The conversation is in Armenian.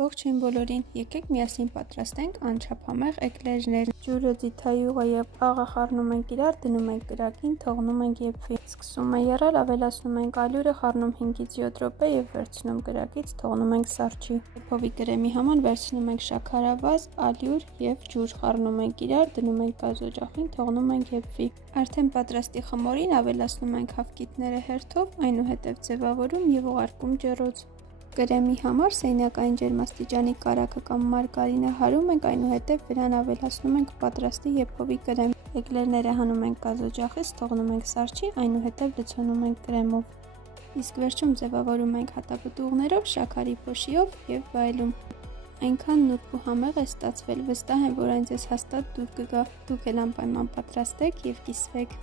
Ողջույն բոլորին, եկեք միասին պատրաստենք անչափահաս էկլերներ։ Ջուրը, ձիթայուղը և աղը խառնում ենք իրար, դնում ենք կրակին, թողնում ենք եփվի։ Սկսում է եռալ, ավելացնում ենք ալյուրը, խառնում 5-ից 7 րոպե և վերցնում կրակից, թողնում ենք սառչի։ Եփովի կրեմի համար վերցնում ենք շաքարավազ, ալյուր և ջուր, խառնում ենք իրար, դնում ենք գազօջախին, թողնում ենք եփվի։ Արդեն պատրաստի խմորին ավելացնում ենք հավկիթները հերթով, այնուհետև ձևավորում և ուղարկում ջեռոց։ Կրեմի համար սենյակային ջերմաստիճանի կարագը կամ մարգարինը հարում ենք, այնուհետև վրան ավելացնում ենք պատրաստի եփովի կրեմ։ Էկլերները հանում ենք գազօջախից, թողնում ենք սառչի, այնուհետև լցոնում ենք կրեմով։ Իսկ վերջում ձևավորում ենք հատապտուղներով, շաքարի փոշիով և վայելում։ Այնքան նուրբ ու համեղ է ստացվել, վստահ եմ, որ այն ձեզ հաստատ դուր կգա։ Դուք էլ անպայման պատրաստեք և կիսվեք։